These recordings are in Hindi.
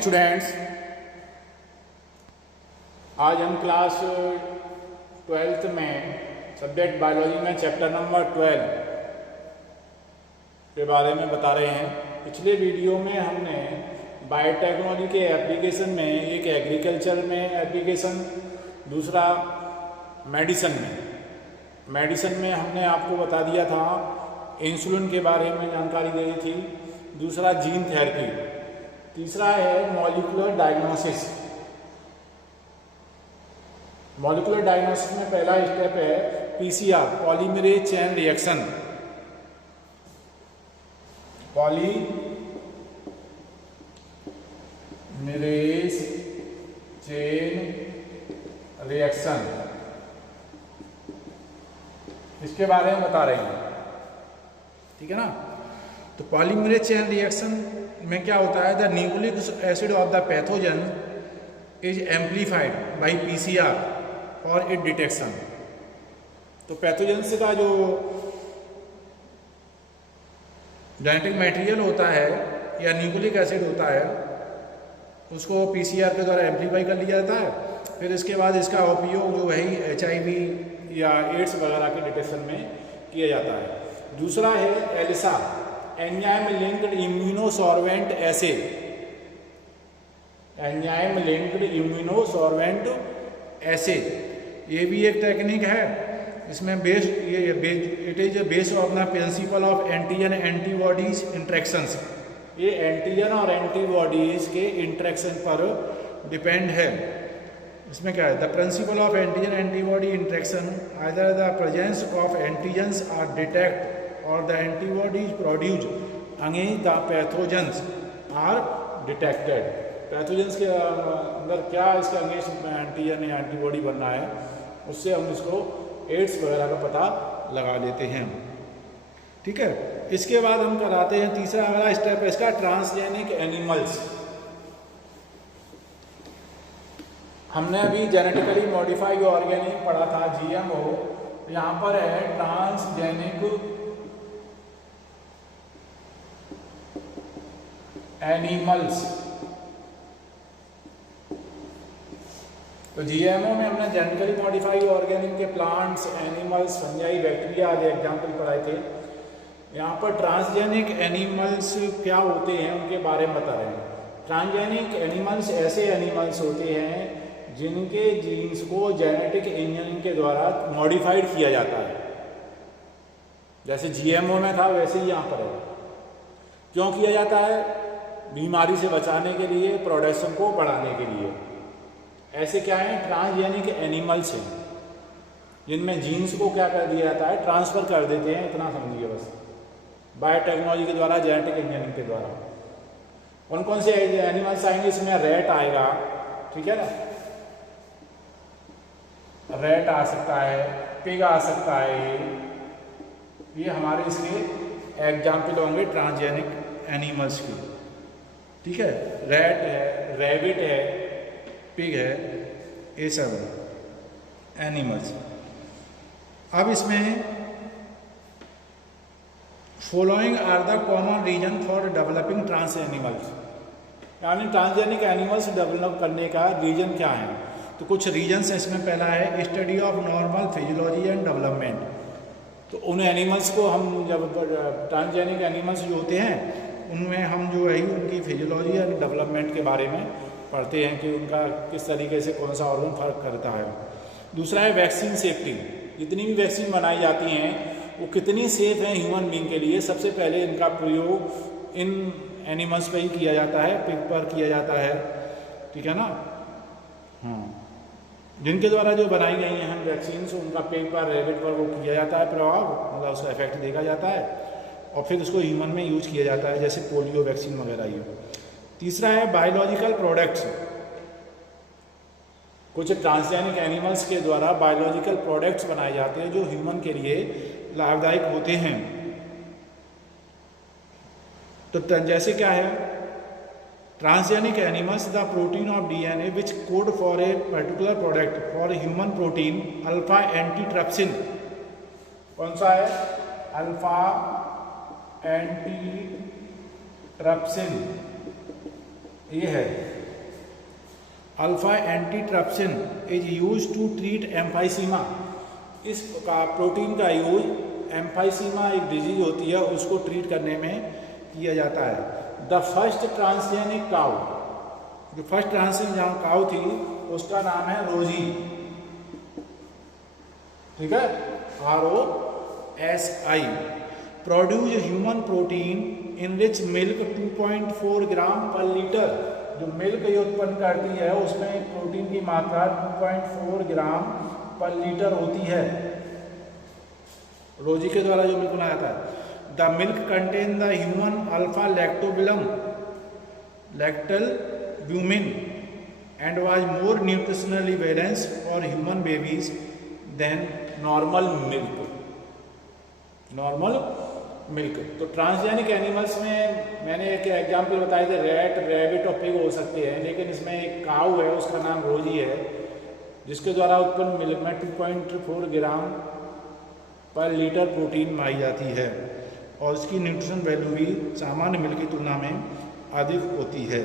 स्टूडेंट्स, आज हम क्लास 12th में सब्जेक्ट बायोलॉजी में चैप्टर नंबर 12 के बारे में बता रहे हैं। पिछले वीडियो में हमने बायोटेक्नोलॉजी के एप्लीकेशन में एक एग्रीकल्चर में एप्लीकेशन, दूसरा मेडिसिन में हमने आपको बता दिया था, इंसुलिन के बारे में जानकारी दी थी, दूसरा जीन थेरेपी, तीसरा है मॉलिक्यूलर डायग्नोसिस। मॉलिक्यूलर डायग्नोसिस में पहला स्टेप है PCR, polymerase chain reaction. Polymerase chain reaction, इसके बारे में बता रहे हैं, ठीक है ना। तो पॉलीमरेज चेन रिएक्शन में क्या होता है, the nucleic acid of the pathogen is amplified by PCR और इट डिटेक्शन। तो पैथोजेंस का जो जेनेटिक मटेरियल होता है या न्यूक्लिक एसिड होता है, उसको पीसीआर के द्वारा एम्पलीफाई कर लिया जाता है। फिर इसके बाद इसका उपयोग जो वही HIV या एड्स वगैरह के डिटेक्शन में किया जाता है। दूसरा है ELISA, enzyme linked immunosorbent assay. Enzyme linked immunosorbent assay, ये भी एक टेक्निक है। इसमें it is based on the principle of antigen antibodies interactions. ये एंटीजन और एंटीबॉडीज के इंटरेक्शन पर डिपेंड है। इसमें क्या है, the principle of antigen antibody interaction, either the presence of antigens are detect और the antibodies produce against the pathogens are detected. Pathogens के अंदर क्या इसके अगेंस्ट एंटीजन या एंटीबॉडी बनना है, उससे हम इसको एड्स वगैरह का पता लगा लेते हैं, ठीक है। इसके बाद हम कराते हैं तीसरा अगला स्टेप है इसका, ट्रांसजेनिक एनिमल्स। हमने अभी जेनेटिकली मॉडिफाइड ऑर्गेनिक पढ़ा था, GMO। यहाँ पर है ट्रांसजेनिक एनिमल्स। तो GMO में हमने जेनेटिकली मॉडिफाइड ऑर्गेनिक के प्लांट्स, एनिमल्स, फंजाई, बैक्टीरिया आदि एग्जाम्पल पढ़ाए थे। यहाँ पर ट्रांसजेनिक एनिमल्स क्या होते हैं उनके बारे में बता रहे हैं। ट्रांसजेनिक एनिमल्स ऐसे एनिमल्स होते हैं जिनके जीन्स को जेनेटिक इंजीनियरिंग के द्वारा मॉडिफाइड किया जाता है। जैसे GMO में था वैसे ही यहाँ पर है। क्यों किया जाता है? बीमारी से बचाने के लिए, प्रोडक्शन को बढ़ाने के लिए। ऐसे क्या है, ट्रांसजेनिक एनिमल्स हैं जिनमें जीन्स को क्या कर दिया जाता है, ट्रांसफर कर देते हैं। इतना समझिए बस, बायोटेक्नोलॉजी के द्वारा, जेनेटिक इंजीनियरिंग के द्वारा। कौन कौन से एनिमल्स आएंगे इसमें? रेट आएगा, ठीक है ना, रेट आ सकता है, पिग आ सकता है। ये हमारे इसके एग्जाम्पल होंगे ट्रांसजेनिक एनिमल्स की, ठीक है। रेट है, रैबिट है, पिग है, ये सब एनिमल्स। अब इसमें following are the common reason for developing trans animals, यानी ट्रांसजेनिक एनिमल्स डेवलप करने का रीजन क्या है। तो कुछ रीजन्स है इसमें। पहला है study of normal physiology and development. तो उन एनिमल्स को हम जब ट्रांसजेनिक एनिमल्स जो होते हैं उनमें हम जो है उनकी फिजियोलॉजी एंड डेवलपमेंट के बारे में पढ़ते हैं कि उनका किस तरीके से कौन सा ऑर्गन फर्क करता है। दूसरा है वैक्सीन सेफ्टी। जितनी भी वैक्सीन बनाई जाती हैं वो कितनी सेफ हैं ह्यूमन बींग के लिए। सबसे पहले इनका प्रयोग इन एनिमल्स पर ही किया जाता है, पिग पर किया जाता है, ठीक है ना। जिनके द्वारा जो बनाई गई हैं वैक्सीन, उनका पिग पर, रैबिट पर वो किया जाता है प्रभाव, मतलब उसका इफेक्ट देखा जाता है और फिर उसको ह्यूमन में यूज किया जाता है, जैसे पोलियो वैक्सीन वगैरह ये। तीसरा है बायोलॉजिकल प्रोडक्ट्स। कुछ ट्रांसजेनिक एनिमल्स के द्वारा बायोलॉजिकल प्रोडक्ट्स बनाए जाते हैं जो ह्यूमन के लिए लाभदायक होते हैं। तो जैसे क्या है, transgenic animals the protein of DNA which code for a particular product for human protein alpha antitrypsin. कौन सा है? अल्फा एंटीट्रिप्सिन ये है alpha antitrypsin is use to treat emphysema. इस का प्रोटीन का यूज एम्फाइसीमा एक डिजीज होती है उसको ट्रीट करने में किया जाता है। द फर्स्ट ट्रांसजेनिक काउ, जो फर्स्ट ट्रांसजेनिक काउ थी उसका नाम है रोजी, ठीक है, ROSI। प्रोड्यूस ह्यूमन प्रोटीन इन रिच मिल्क 2.4 ग्राम पर लीटर। जो मिल्क ये उत्पन्न करती है उसमें प्रोटीन की मात्रा 2.4 ग्राम पर लीटर होती है, रोजी के द्वारा जो मिल्क बनाया था। The milk contain the human alpha lactalbumin and was more nutritionally balanced for human babies than normal milk. तो ट्रांसजेनिक एनिमल्स में मैंने एक एग्जाम्पल बताए थे, रैट, रैबिट और पिग हो सकते हैं, लेकिन इसमें एक काऊ है उसका नाम रोजी है जिसके द्वारा उत्पन्न मिल्क में 2.4 ग्राम पर लीटर प्रोटीन पाई जाती है और उसकी न्यूट्रिशन वैल्यू भी सामान्य मिल्क की तुलना में अधिक होती है।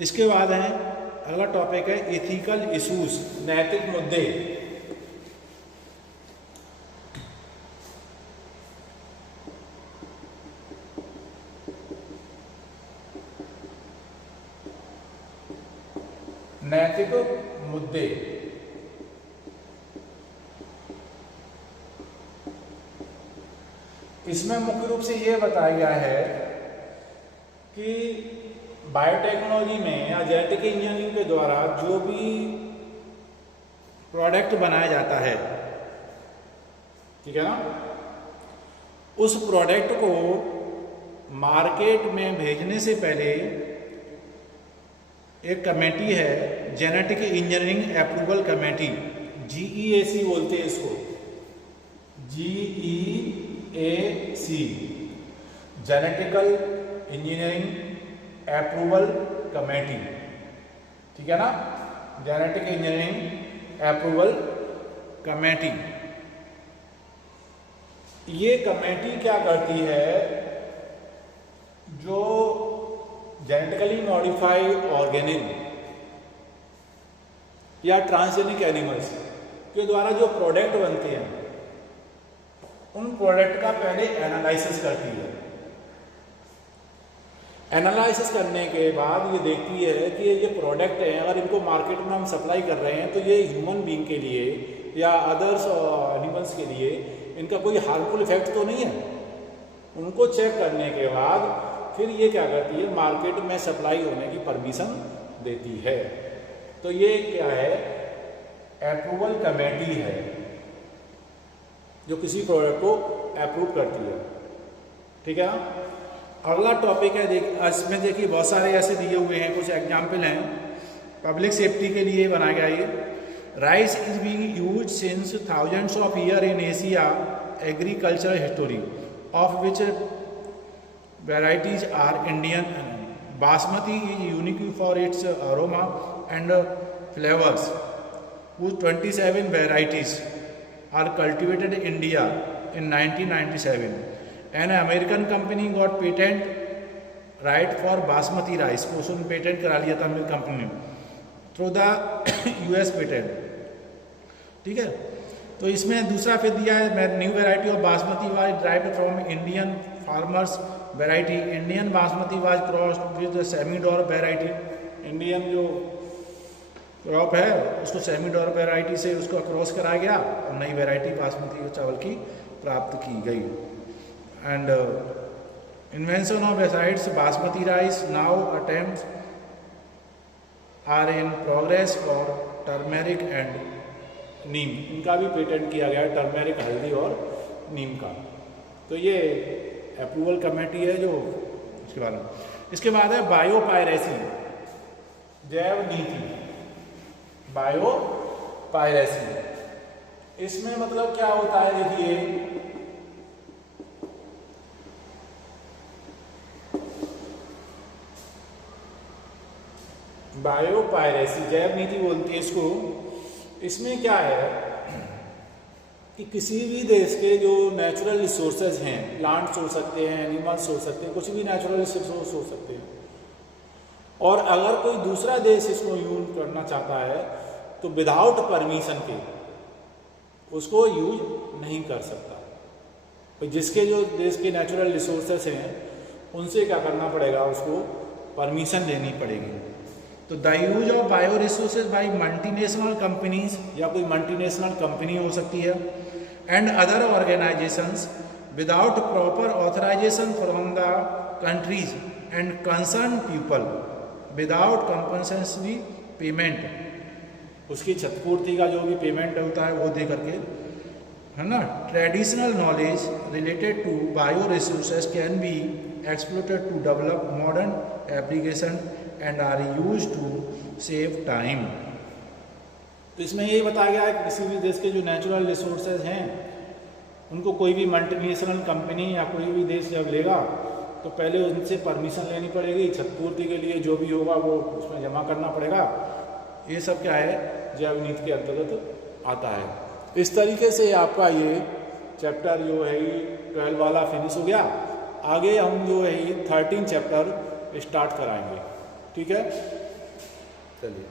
इसके बाद है अगला टॉपिक है एथिकल इश्यूज, नैतिक मुद्दे। नैतिक मुद्दे इसमें मुख्य रूप से यह बताया गया है कि बायोटेक्नोलॉजी में या जेनेटिक इंजीनियरिंग के द्वारा जो भी प्रोडक्ट बनाया जाता है, ठीक है ना, उस प्रोडक्ट को मार्केट में भेजने से पहले एक कमेटी है, genetic engineering approval committee, GEAC बोलते हैं इसको, GEAC, genetical engineering approval committee, ठीक है ना, जेनेटिक इंजीनियरिंग अप्रूवल कमेटी। ये कमेटी क्या करती है, जो जेनेटिकली मॉडिफाइड ऑर्गेनिज्म या ट्रांसजेनिक एनिमल्स के द्वारा जो प्रोडक्ट बनते हैं उन प्रोडक्ट का पहले एनालिसिस करती है। एनालिसिस करने के बाद ये देखती है कि ये प्रोडक्ट हैं, अगर इनको मार्केट में हम सप्लाई कर रहे हैं तो ये ह्यूमन बीइंग के लिए या अदर्स एनिमल्स के लिए इनका कोई हार्मफुल इफेक्ट तो नहीं है। उनको चेक करने के बाद फिर ये क्या करती है, मार्केट में सप्लाई होने की परमिशन देती है। तो ये क्या है, अप्रूवल कमेटी है जो किसी प्रोडक्ट को अप्रूव करती है, ठीक है। अगला टॉपिक है, इसमें देखिए बहुत सारे ऐसे दिए हुए हैं, कुछ एग्जाम्पल हैं पब्लिक सेफ्टी के लिए बनाया गया। ये rice is being used since thousands of year in Asia agriculture history of which varieties are Indian. Basmati is unique for its aroma and flavors, whose 27 varieties are cultivated in India in 1997. An American company got patent right for basmati rice, को उसने पेटेंट करा लिया था अमेरिकन कंपनी ने थ्रू द US पेटेंट, ठीक है। तो इसमें दूसरा फिर दिया है, new variety of basmati was derived from Indian farmers variety. Indian basmati was crossed with semidwarf variety. Indian जो क्रॉप है उसको सेमीडोर वेराइटी से उसको क्रॉस कराया गया और नई वेराइटी बासमती चावल की प्राप्त की गई। And invention of besides basmati rice, now attempts are in progress for turmeric and neem. इनका भी पेटेंट किया गया है, टर्मेरिक, हल्दी और नीम का। तो ये अप्रूवल कमेटी है जो इसके बारे में। इसके बाद है बायोपायरेसी, जैव नीति, बायोपायरेसी। इसमें मतलब क्या होता है, देखिए बायोपायरेसी, जैव नीति बोलती है इसको। इसमें क्या है कि किसी भी देश के जो नेचुरल रिसोर्सेज हैं, प्लांट्स हो सकते हैं, एनिमल्स हो सकते हैं, कुछ भी नेचुरल रिसोर्स हो सकते हैं, और अगर कोई दूसरा देश इसको यूज करना चाहता है तो विदाउट परमिशन के उसको यूज नहीं कर सकता। तो जिसके जो देश के नेचुरल रिसोर्सेस हैं उनसे क्या करना पड़ेगा, उसको परमिशन लेनी पड़ेगी। तो the use of bio resources by multinational companies, या कोई मल्टीनेशनल कंपनी हो सकती है, and other organisations without proper authorisation from the countries and concern people without compensatory payment, उसकी क्षतिपूर्ति का जो भी पेमेंट होता है वो दे करके, है ना। Traditional knowledge related to bio resources can be exploited to develop modern application and are use to save time. तो इसमें यही बताया गया है कि किसी भी देश के जो नेचुरल रिसोर्सेज हैं उनको कोई भी मल्टीनेशनल कंपनी या कोई भी देश जब लेगा तो पहले उनसे परमिशन लेनी पड़ेगी, क्षतिपूर्ति के लिए जो भी होगा वो उसमें जमा करना पड़ेगा। ये सब क्या है, जैव नीति के अंतर्गत आता है। इस तरीके से आपका ये चैप्टर जो है 12 वाला फिनिश हो गया। आगे हम जो है 13 चैप्टर स्टार्ट कराएंगे। ठीक है, चलिए।